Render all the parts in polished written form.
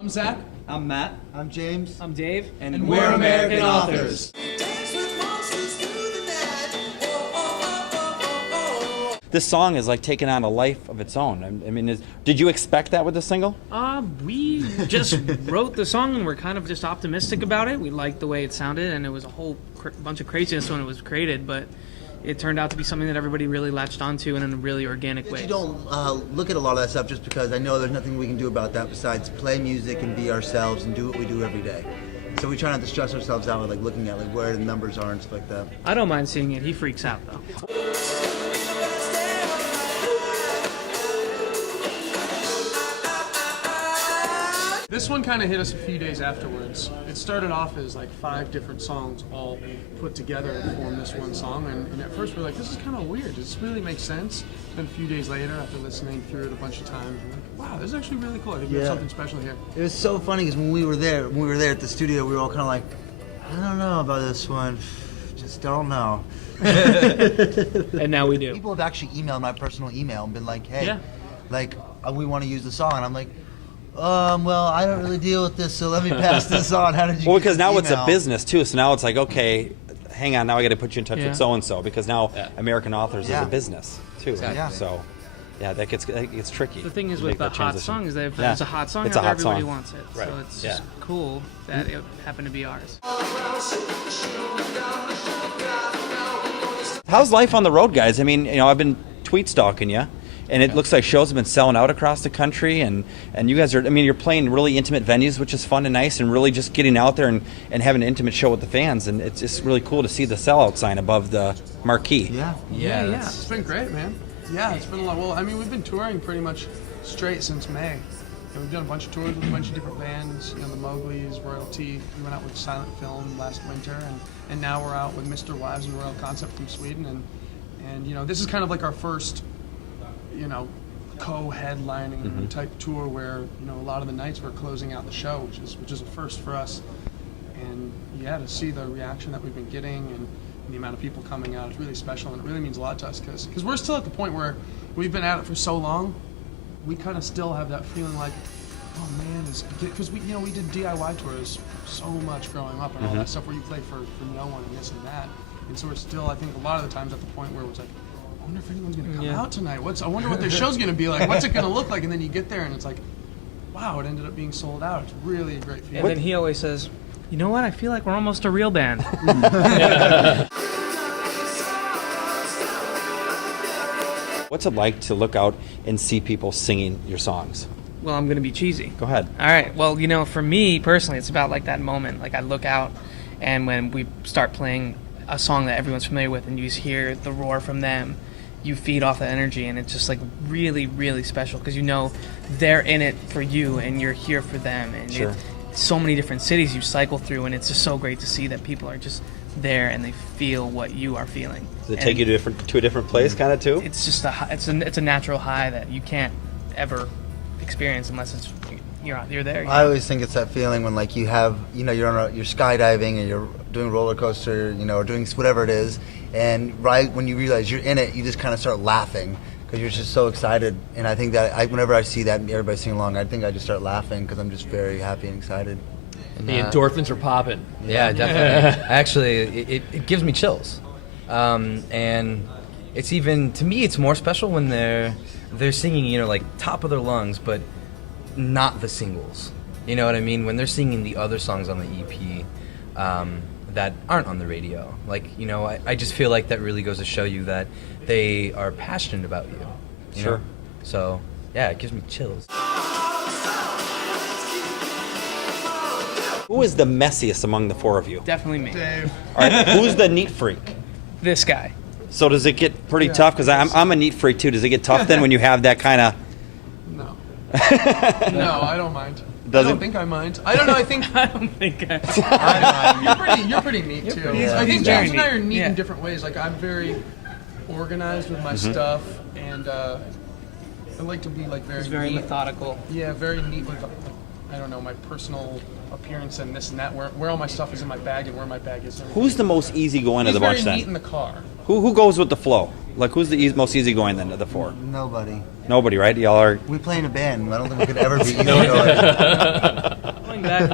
I'm Zach. I'm Matt. I'm James. I'm Dave. And we're American Authors. This song is like taking on a life of its own. I mean, did you expect that with the single? We just wrote the song and we're kind of just optimistic about it. We liked the way it sounded, and it was a whole bunch of craziness when it was created, but it turned out to be something that everybody really latched onto in a really organic way. You don't look at a lot of that stuff just because I know there's nothing we can do about that besides play music and be ourselves and do what we do every day. So we try not to stress ourselves out with like looking at like where the numbers are and stuff like that. I don't mind seeing it. He freaks out though. This one kind of hit us a few days afterwards. It started off as like 5 different songs all put together to form this one song, and at first we're like, this is kind of weird. Does this really make sense? Then a few days later, after listening through it a bunch of times, we're like, wow, this is actually really cool. I think there's something special here. It was so funny because when we were there at the studio, we were all kind of like, I don't know about this one. Just don't know. And now we do. People have actually emailed my personal email and been like, hey, we want to use the song. And I'm like, well, I don't really deal with this, so let me pass this on. How did you? Well, because now it's a business too. So now it's like, okay, hang on, now I got to put you in touch with so and so because now American Authors is a business too. Exactly. Yeah. So, yeah, that gets tricky. The thing is with the hot song is that if it's a hot song, it's a hot everybody song. wants it. Right. So it's just cool that it happened to be ours. How's life on the road, guys? I mean, I've been tweet stalking you. And it looks like shows have been selling out across the country, and you guys are, you're playing really intimate venues, which is fun and nice, and really just getting out there and having an intimate show with the fans, and it's just really cool to see the sellout sign above the marquee. Yeah. It's been great, man. Yeah, it's been a lot. Well, we've been touring pretty much straight since May. And we've done a bunch of tours with a bunch of different bands, the Mowgli's, Royalty. We went out with Silent Film last winter, and now we're out with Mr. Wives and Royal Concept from Sweden, and this is kind of like our first co-headlining type tour where a lot of the nights we're closing out the show, which is a first for us. And to see the reaction that we've been getting and the amount of people coming out is really special, and it really means a lot to us because we're still at the point where we've been at it for so long. We kind of still have that feeling like, oh man, because we did DIY tours so much growing up and all that stuff where you play for no one and this and that, and so we're still, I think, a lot of the times at the point where it's like, I wonder if anyone's going to come out tonight. I wonder what their show's going to be like. What's it going to look like? And then you get there and it's like, wow, it ended up being sold out. It's really a great feeling. And then he always says, you know what? I feel like we're almost a real band. What's it like to look out and see people singing your songs? Well, I'm going to be cheesy. Go ahead. All right. Well, for me personally, it's about like that moment. Like I look out, and when we start playing a song that everyone's familiar with, and you just hear the roar from them, you feed off that energy, and it's just like really, really special because they're in it for you, and you're here for them, and so many different cities you cycle through, and it's just so great to see that people are just there and they feel what you are feeling. Does it take you to a different place, kind of too? It's just it's a natural high that you can't ever experience unless you're there. I always think it's that feeling when like you have you're skydiving and you're doing roller coaster, or doing whatever it is, and right when you realize you're in it, you just kind of start laughing because you're just so excited. And I think that whenever I see that everybody sing along, I think I just start laughing because I'm just very happy and excited. And the endorphins are popping. Yeah, definitely. Actually, it gives me chills, and it's even, to me, it's more special when they're singing, like top of their lungs, but not the singles. You know what I mean? When they're singing the other songs on the EP that aren't on the radio. Like, I just feel like that really goes to show you that they are passionate about you. You know? So, yeah, it gives me chills. Who is the messiest among the 4 of you? Definitely me. Dave. All right, who's the neat freak? This guy. So does it get pretty tough? Because I'm a neat freak too. Does it get tough then when you have that kind of... No. No, I don't mind. I don't think I mind. I don't know. I don't think I You're pretty neat too. I think James and I are neat in different ways. Like I'm very organized with my stuff, and I like to be like very neat. Methodical. Yeah, very neat with my personal appearance and this and that. Where all my stuff is in my bag and where my bag is. Who's the most easygoing of the bunch He's very then? neat in the car. Who goes with the flow? Like, who's the most easygoing then of the four? Nobody. Nobody, right? Y'all are. We play in a band. I don't think we could ever be easygoing.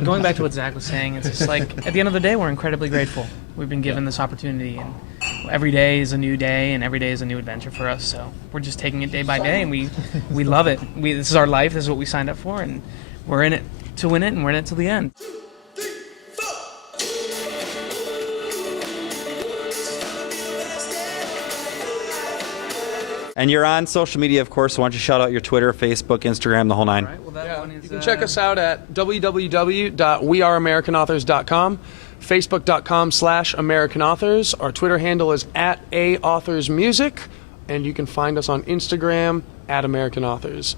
Going back to what Zach was saying, it's just like, at the end of the day, we're incredibly grateful. We've been given this opportunity, and every day is a new day, and every day is a new adventure for us. So we're just taking it day by day, and we love it. This is our life. This is what we signed up for, and we're in it to win it, and we're in it till the end. And you're on social media, of course. So why don't you shout out your Twitter, Facebook, Instagram, the whole nine? All right, well, that one is, You can check us out at www.weareamericanauthors.com, facebook.com/American Authors. Our Twitter handle is @AAuthors Music, and you can find us on Instagram @American Authors.